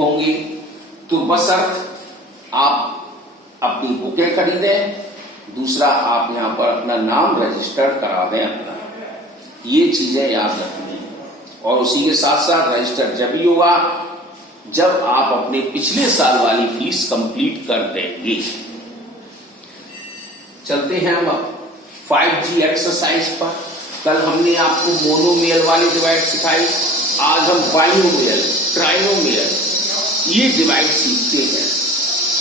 होंगे। तो बशर्त आप अपनी बुकें खरीदें, दूसरा आप यहाँ पर अपना नाम रजिस्टर्ड करा दें अपना, ये चीजें याद रखनी है। और उसी के साथ साथ रजिस्टर जब ही होगा जब आप अपने पिछले साल वाली फीस कंप्लीट कर देंगे। चलते हैं हम 5G एक्सरसाइज पर। कल हमने आपको मोनोमियल वाली डिवाइड सिखाई, आज हम बाइनोमियल, ट्राइनोमियल ये डिवाइड सीखते हैं।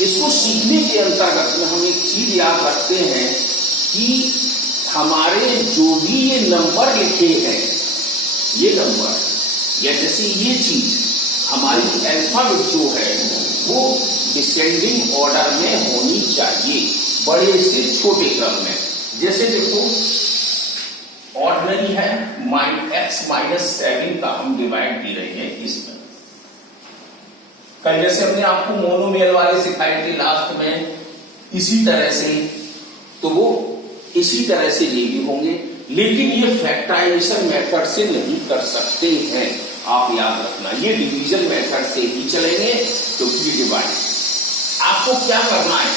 इसको सीखने के अंतर्गत में हम एक चीज याद रखते हैं कि हमारे जो भी ये नंबर लिखे हैं, ये नंबर या जैसे ये चीज हमारी अल्फाबेट जो है वो डिसेंडिंग ऑर्डर में होनी चाहिए, बड़े से छोटे क्रम में। जैसे देखो ऑर्डिनरी है x-7 का हम डिवाइड दे रहे हैं इसमें। कल जैसे हमने आपको मोनोमियल वाले सिखाए थे लास्ट में, इसी तरह से तो वो इसी तरह से ये भी होंगे, लेकिन ये फैक्टराइजेशन मेथड से नहीं कर सकते हैं, आप याद रखना। ये डिवीजन मेथड से ही चलेंगे, क्योंकि डिवाइड आपको क्या करना है,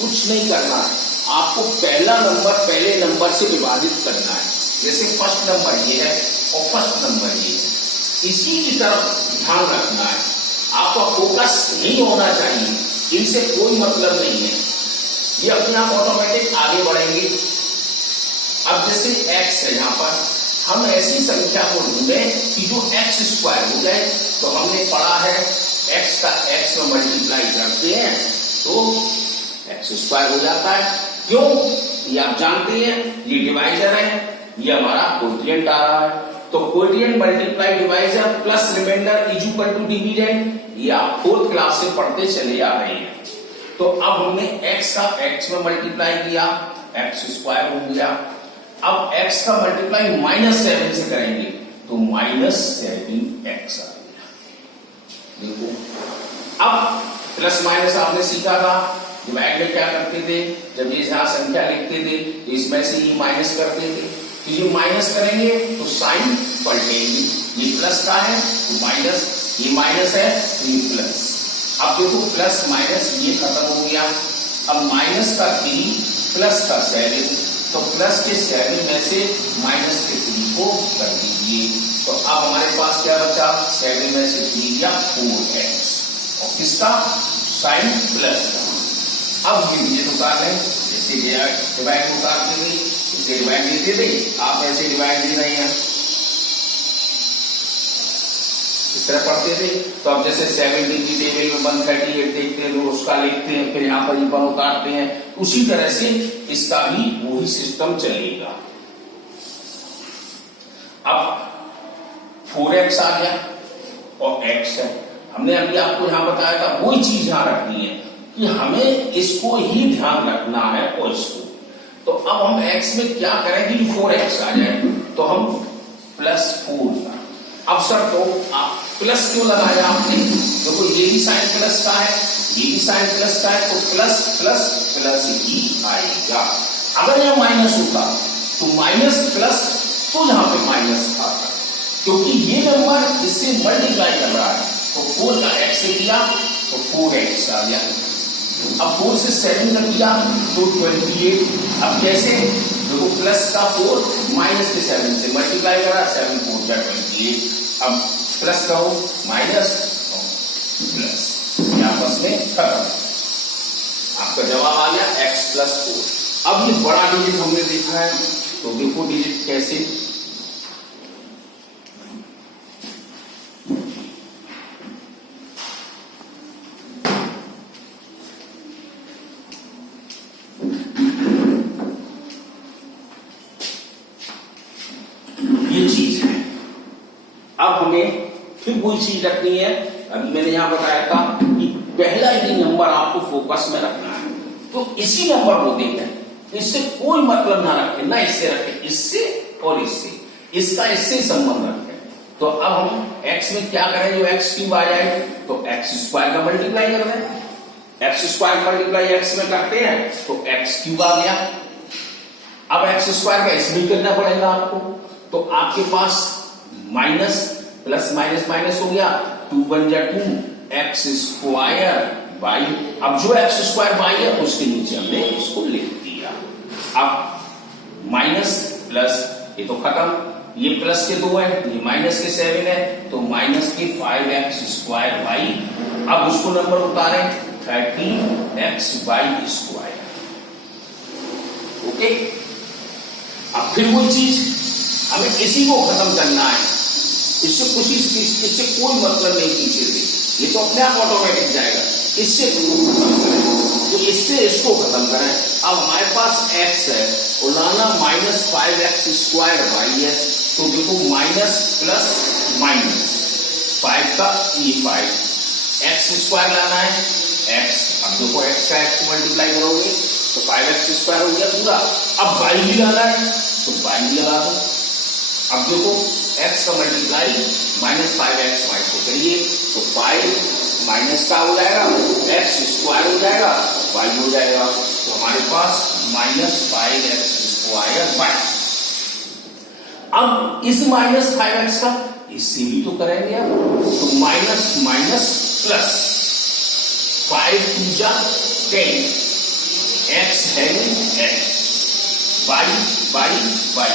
कुछ नहीं करना है, आपको पहला नंबर पहले नंबर से विभाजित करना है। जैसे फर्स्ट नंबर ये है और फर्स्ट नंबर ये है, इसी की तरफ ध्यान रखना है। आपका फोकस नहीं होना चाहिए, इनसे कोई मतलब नहीं है, ये अपने आप ऑटोमेटिक आगे बढ़ेंगे। अब जैसे x है, यहाँ पर हम ऐसी संख्या को ढूंढें कि जो x² हो जाए। तो हमने पढ़ा है x का x में मल्टीप्लाई करते हैं तो x² हो जाता है। क्यों? ये आप जानते हैं, ये डिवाइजर है, ये हमारा कोएफिशिएंट आ रहा है, तो coefficient multiply divisor plus remainder is equal to dividend. ये आप 4th क्लास से पढ़ते चले आ रहे हैं। तो अब हमने x का x में मल्टीप्लाई किया, x² हो गया। अब x का मल्टीप्लाई -7 से करेंगे तो -7x आ गया। देखो अब प्लस माइनस आपने सीखा था, डिवाइड में क्या करते थे, जब ये यहां संख्या लिखते थे तो इसमें से ये माइनस करते थे। तो ये माइनस करेंगे तो साइन पलटेंगे, ये प्लस का है तो माइनस, ये माइनस है तो ये प्लस। अब देखो प्लस माइनस ये खत्म हो गया। अब माइनस का 3 प्लस का 7, तो प्लस के 7 में से माइनस के 3 को कर दीजिए। तो अब हमारे पास क्या बचा, 7 में से 3 या 4x, और किसका, साइन प्लस का। अब डिवीजन उतार लें, जैसे डिवाइड उतारते थे इसे डिवाइड देते थे, आप ऐसे डिवाइड दे रहे हैं, इस तरह पढ़ते थे। तो अब जैसे 70 की टेबल में 138 देखते हैं तो उसका लिखते हैं, फिर यहाँ पर 1 उतारते हैं, उसी तरह से इसका भी वही सिस्टम चलेगा। अब 4x आ गया और x है, हमने अभी आपको यहां बताया था, वही चीज यहां रखनी है कि हमें इसको ही ध्यान रखना है और इसको। तो अब हम x में क्या करेंगे, 4x आ जाए तो हम +4। अब सर तो आप प्लस क्यों लगाया आपने, देखो ये भी साइन प्लस का है, ये भी साइन प्लस का है, तो प्लस प्लस प्लस ही आएगा। अगर यह माइनस होता तो माइनस प्लस, तो यहां पे माइनस था, क्योंकि ये नंबर इससे मल्टीप्लाई कर रहा है। तो 4 का x से किया तो 4x आ गया। अब 4 से 7 का किया तो 28। अब कैसे, देखो प्लस का 4 माइनस के 7 से मल्टीप्लाई करा, 7 4 का 28। अब प्लस कहो माइनस प्लस, आपस में खत्म, आपका जवाब आ गया x+4। अब ये बड़ा डिजिट हमने देखा है, तो देखो डिजिट कैसे, ये चीज है। अब हमें फिर वही चीज रखनी है, अभी मैंने यहां बताया था कि पहला ही नंबर आपको फोकस में रखना है, तो इसी नंबर को देखें, इससे कोई मतलब ना रखें, ना इससे रखें, इससे और इससे, इसका इससे संबंध रखें। तो अब हम x में क्या करें, जो x³ आ जाए तो x² का मल्टीप्लाई कर दें, x² मल्टीप्लाई x में करते हैं तो x³ आ गया। अब x² का इसमें करना पड़ेगा आपको, तो आपके पास माइनस प्लस माइनस माइनस हो गया, 2 1 जा 2, एक्स स्क्वायर बाई, अब जो एक्स स्क्वायर बाई है उसके नीचे हमने इसको लिख दिया। अब माइनस प्लस ये तो खत्म, ये प्लस के 2 है, ये माइनस के 7 है, तो माइनस के 5x स्क्वायर बाई, अब उसको नंबर उतारे 30x बाई स्क्वायर। ओके, अब फिर वही चीज हमें इसी को खत्म करना है, इससे कोई मतलब नहीं पीछे से, ये तो अपने आप ऑटोमेटिक जाएगा, इससे खत्म करें, तो इससे इसको खत्म करें। अब हमारे पास x है और लाना माइनस 5x स्क्वायर बाई है, तो देखो माइनस प्लस माइनस 5 का ये 5 x स्क्वायर लाना है x, अब देखो x का x मल्टीप्लाई करोगे तो 5x स्क्वायर हो गया पूरा। अब y भी लाना है तो y भी लगा दो। अब देखो x का मल्टीप्लाई माइनस 5x y को करिए तो 5 माइनस का हो जाएगा, x स्क्वायर हो जाएगा, y हो जाएगा, तो हमारे पास माइनस 5x स्क्वायर y। अब इस माइनस 5x का इससे भी तो करेंगे अब, तो माइनस माइनस प्लस 5 2 जा 10, x है x, y y y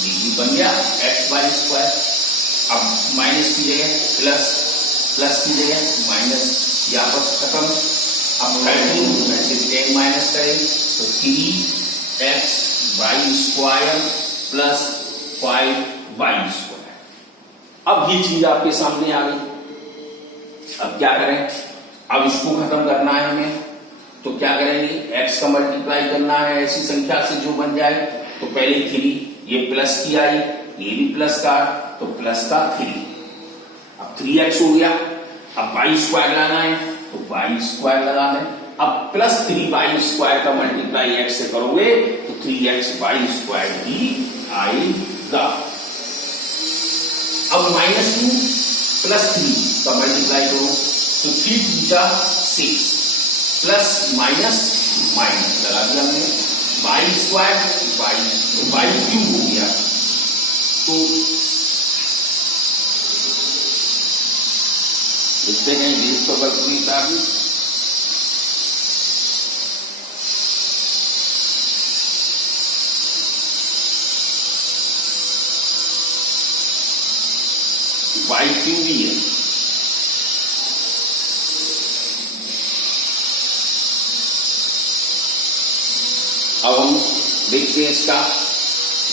भी बन गया x बाई स्क्वायर। अब माइनस की जगह प्लस, प्लस की जगह माइनस, ये आपस खत्म। अब 13 में से 10 माइनस करें तो 3x by square plus 5y square. अब ये चीज आपके सामने आ गई। अब क्या करें, अब इसको खत्म करना है हमें, तो क्या करेंगे, x का मल्टीप्लाई करना है ऐसी संख्या से जो बन जाए, तो पहले 3, ये प्लस की आई, ये भी प्लस का, तो प्लस का 3, अब 3x हो गया। अब y स्क्वायर लाना है तो y स्क्वायर लगाना है, अब प्लस 3y स्क्वायर का मल्टीप्लाई x से करोगे तो 3x y स्क्वायर ही आएगा। अब माइनस 2 प्लस 3 का मल्टीप्लाई करो तो 3 2 जा 6 प्लस माइनस माइनस लगा दिया हमने, y स्क्वायर y क्यूब हो गया, तो लिखते हैं बीस को बल्कि y क्यूब ही है। अब हम देखते हैं इसका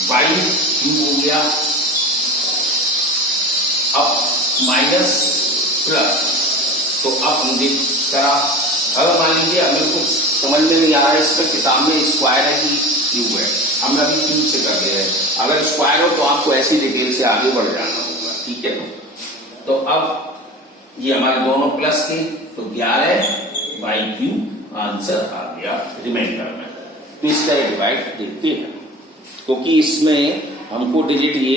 y क्यूब हो गया, अब माइनस प्लस, तो अब हमने करा, अगर मान लीजिए हमें कुछ समझ में नहीं आ रहा है, इस पर किताब में स्क्वायर है कि क्यूब है, हमने अभी क्यूब से कर दिया है, अगर स्क्वायर हो तो आपको ऐसी डिटेल से आगे बढ़ जाना होगा, ठीक है। तो अब ये हमारे दोनों प्लस के, तो 11y क्यूब आंसर आ गया रिमाइंडर में। तो इसका डिवाइड देखते हैं, क्योंकि इसमें हमको डिजिट ये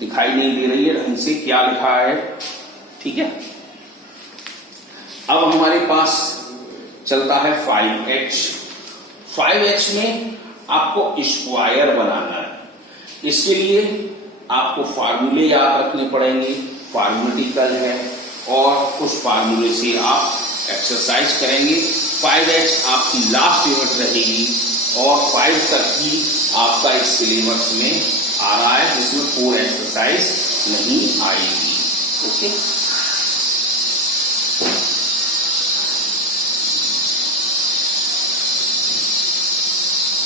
दिखाई नहीं दे रही है ढंग से क्या लिखा है, ठीक है। अब हमारे पास चलता है 5h में आपको स्क्वायर बनाना है, इसके लिए आपको फार्मूले याद रखने पड़ेंगे, फार्मूमेटिकल है, और उस फार्मूले से आप एक्सरसाइज करेंगे। 5h आपकी लास्ट यूनिट रहेगी और 5 तक ही आपका इस सिलेबस में आ रहा है, जिसमें 4 एक्सरसाइज नहीं आएगी। ओके।